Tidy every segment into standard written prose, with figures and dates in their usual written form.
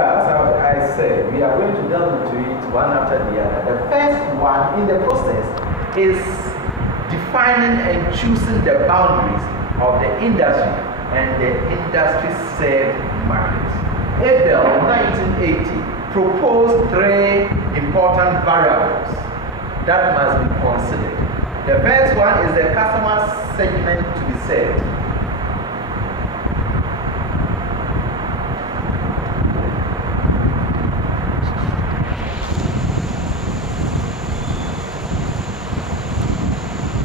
As I said, we are going to delve into it one after the other. The first one in the process is defining and choosing the boundaries of the industry and the industry served market. Abel, 1980, proposed three important variables that must be considered. The first one is the customer segment to be served.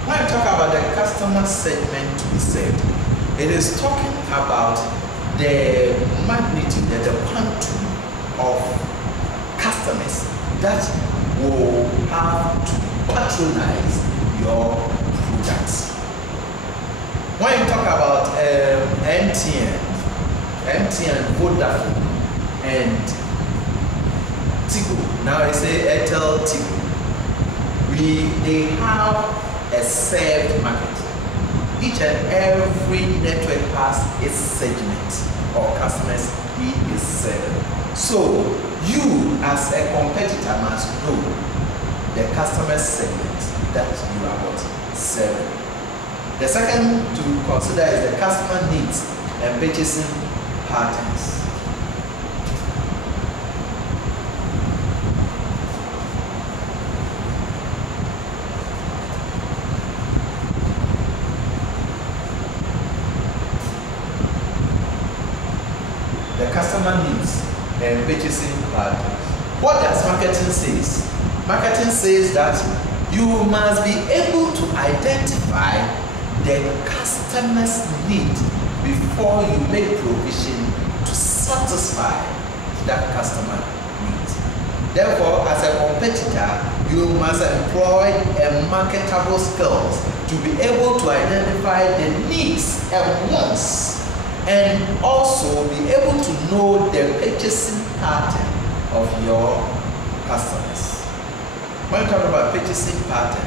When I talk about the customer segment to be served, it is talking about the magnitude, the quantum of customers that will have to patronize your products. When you talk about MTN, Vodafone, and Tigo, now I say Airtel Tigo, they have a served market. Each and every network has its segment or customers it is served. So you as a competitor must know the customer segment that you are what serving. The second to consider is the customer needs and purchasing patterns. The customer needs and purchasing patterns. What does marketing say? Marketing says that you must be able to identify the customer's need before you make provision to satisfy that customer need. Therefore, as a competitor, you must employ a marketable skills to be able to identify the needs and wants, and also be able to know the purchasing pattern of your customers. When you talk about purchasing pattern,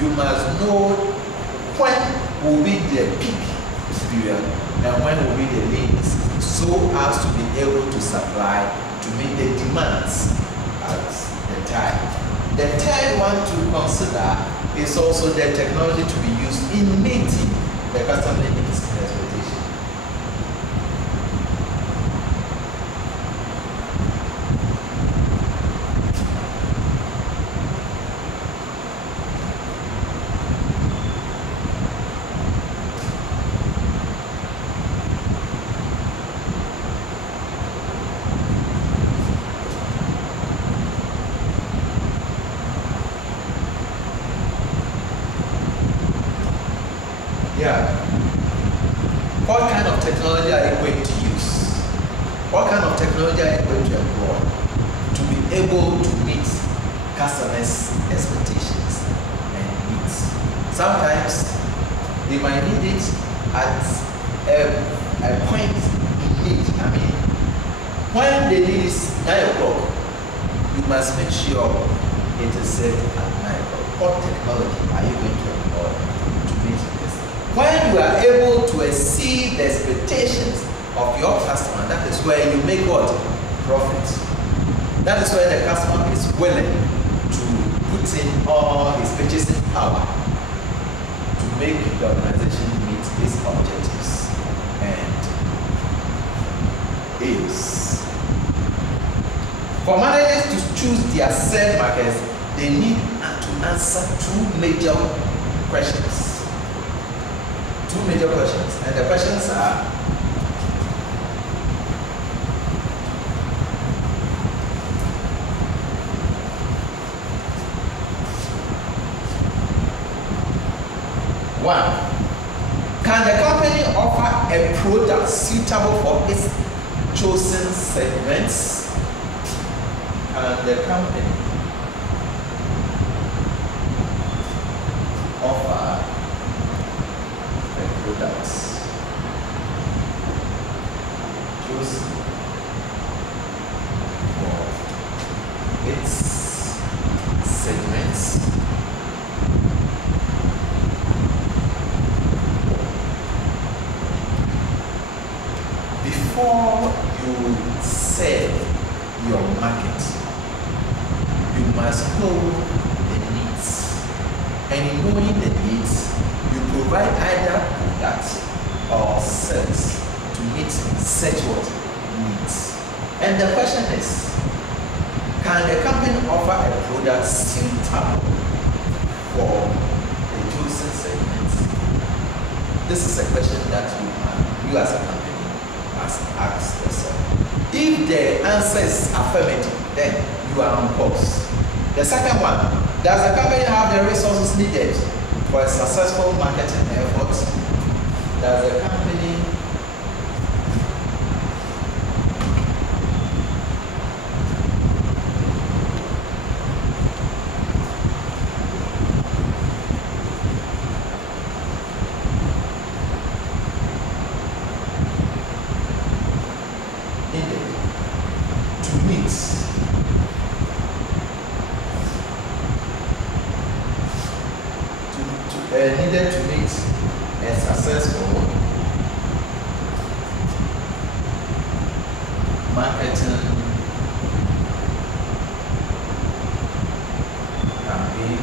you must know when will be the peak period and when will be the needs, so as to be able to supply to meet the demands at the time. The third one to consider is also the technology to be used in meeting the customer needs expectation. Yeah. What kind of technology are you going to use? What kind of technology are you going to employ to be able to meet customers' expectations and needs? Sometimes they might need it at a point in need. I mean, when the need is 9 o'clock, you must make sure it is set at 9 o'clock. What technology are you going to employ to meet this? When you are able to exceed the expectations of your customer, that is where you make what? Profit. That is where the customer is willing to put in all his purchasing power to make the organization meet its objectives and aims. For managers to choose their served markets, they need to answer two major questions. Two major questions, and the questions are: one, can the company offer a product suitable for its chosen segments? Can the company offer products chosen for its segments? Before you sell your market, you must know the needs. And in knowing the needs, you provide either products or service to meet such what needs. And the question is, can the company offer a product suitable for the chosen segments? This is a question that you as a company must ask yourself. If the answer is affirmative, then you are on course. The second one, does the company have the resources needed for a successful marketing effort? Does the company needed to meet a successful marketing campaign?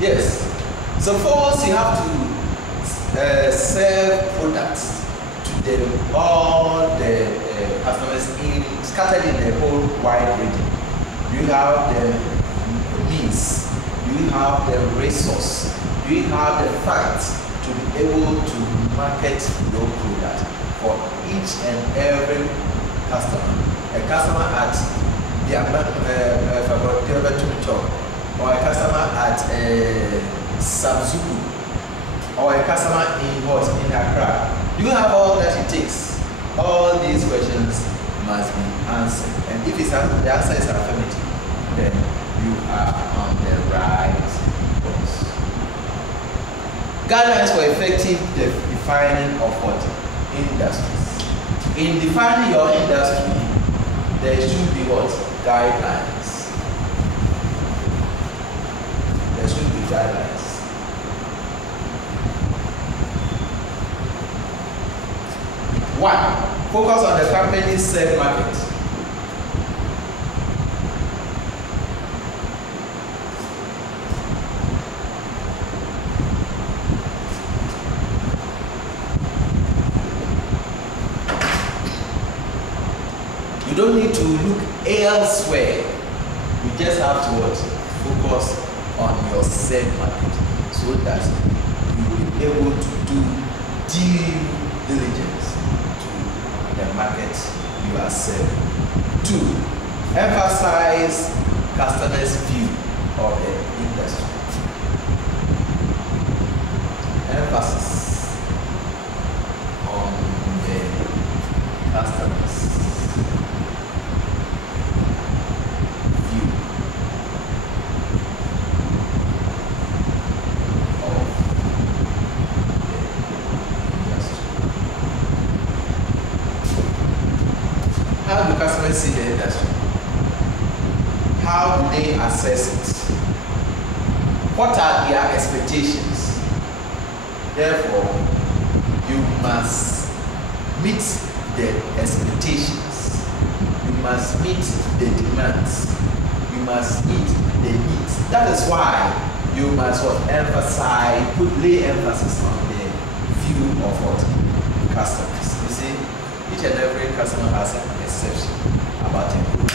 Yes. So first you have to sell products to all the customers scattered in the whole wide region. You have the means, you have the resource, you have the facts to be able to market your product for each and every customer. A customer at the or a customer at Samzuku, or a customer in Accra. You have all that it takes. All these questions must be answered. And if the answer is affirmative, then you are on the right course. Guidelines for effective defining of what? Industries. In defining your industry, there should be what? Guidelines. There should be guidelines. One, focus on the company's said market. You don't need to look elsewhere. You just have to what? Focus on your said market so that you will be able to do due diligence to the market you are serving. 2, emphasize customers' view of the industry. Emphasis on the customers' customers see the industry? How do they assess it? What are their expectations? Therefore, you must meet the expectations. You must meet the demands. You must meet the needs. That is why you must emphasize, lay emphasis on the view of what? Customers. You see, each and every customer has an perception about a product.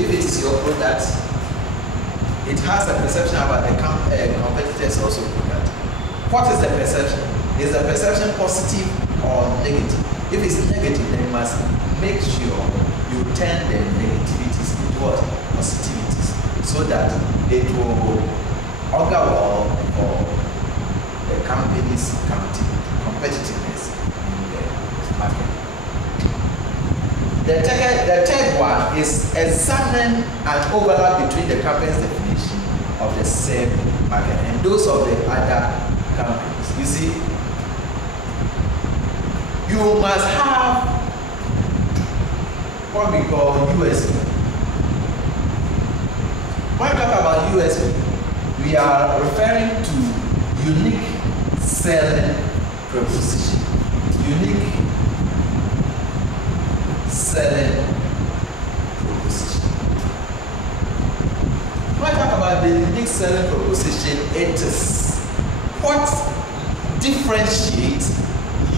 If it is your product, it has a perception about the competitors also product. What is the perception? Is the perception positive or negative? If it's negative, then you must make sure you turn the negativities into what? Positivities, so that it will augur well for the company's competitiveness in the market. The third one is examine an overlap between the company's definition of the same market and those of the other companies. You see, you must have what we call USP. When we talk about USP, we are referring to unique selling proposition, unique selling proposition. When I talk about the unique selling proposition, it is what differentiates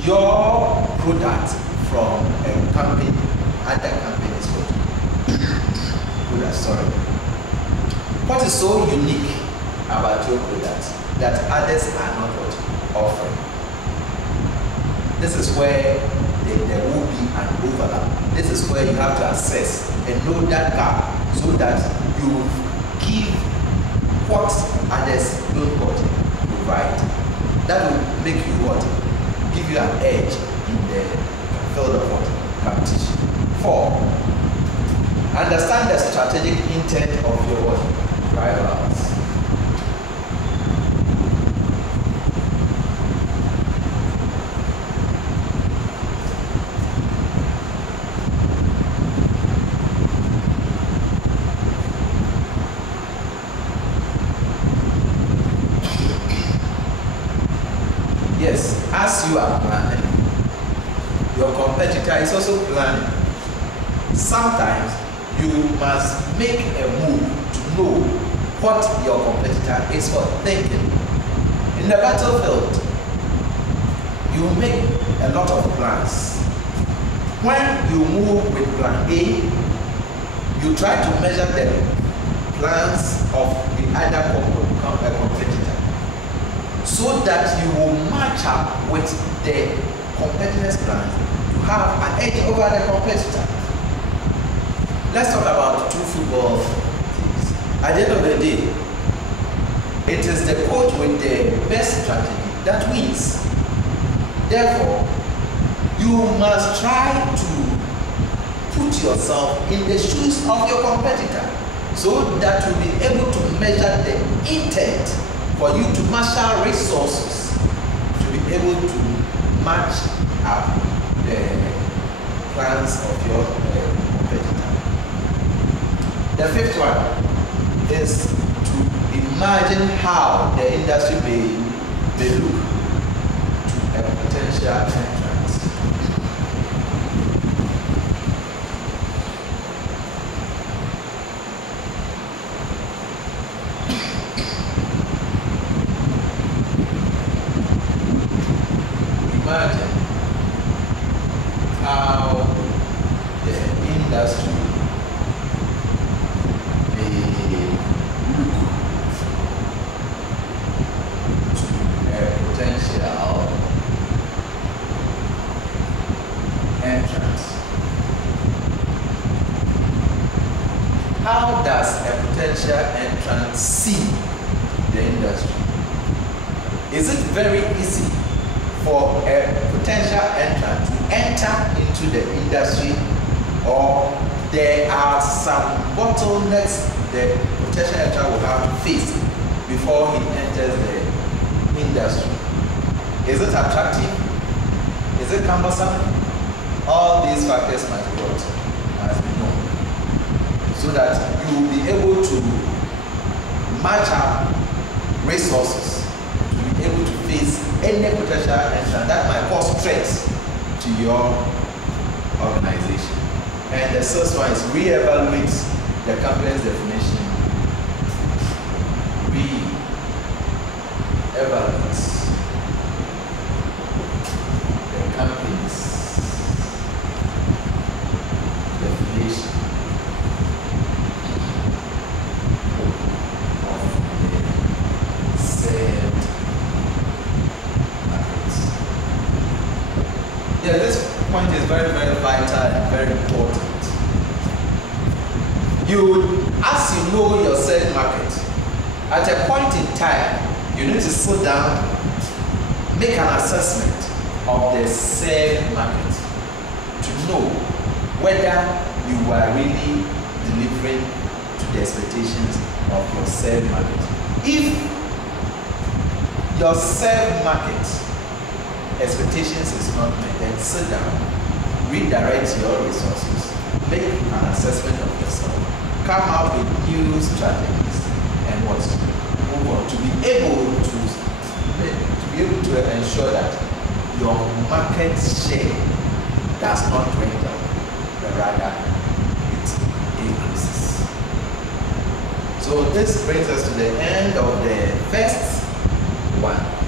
your product from a company, other companies' product. Sorry. What is so unique about your product that others are not offering? This is where there will be an overlap. This is where you have to assess and know that gap so that you give what others don't provide. That will make you what? Give you an edge in the field of what? Competition. 4. Understand the strategic intent of your what? Rivals. Yes, as you are planning, your competitor is also planning. Sometimes you must make a move to know what your competitor is thinking. In the battlefield, you make a lot of plans. When you move with plan A, you try to measure the plans of the other competitor, so that you will match up with the competitor's plans to have an edge over the competitor. Let's talk about 2 football teams. At the end of the day, it is the coach with the best strategy that wins. Therefore, you must try to put yourself in the shoes of your competitor so that you'll be able to measure the intent for you to marshal resources to be able to match up the plans of your competitor. The 5th one is to imagine how the industry may look to a potential entrance. Imagine how the industry may look to a potential entrance. How does a potential entrance see the industry? Is it very easy for a potential entrant to enter into the industry, or there are some bottlenecks the potential entrant will have to face before he enters the industry? Is it attractive? Is it cumbersome? All these factors must be known so that you will be able to match up resources to be able to face any potential entrant that might cause stress to your organization. And the 6th one is re-evaluate the company's definition. Re-evaluate the company's definition of the said. Yeah, this point is very, very vital and very important. As you know your said market, at a point in time, you need to sit down, make an assessment of the said market to know whether you are really delivering to the expectations of your said market. If your said market expectations is not met, then sit down, redirect your resources, make an assessment of yourself, come up with new strategies, and what move on to be able to ensure that your market share does not dwindle, but rather it increases. So this brings us to the end of the first one.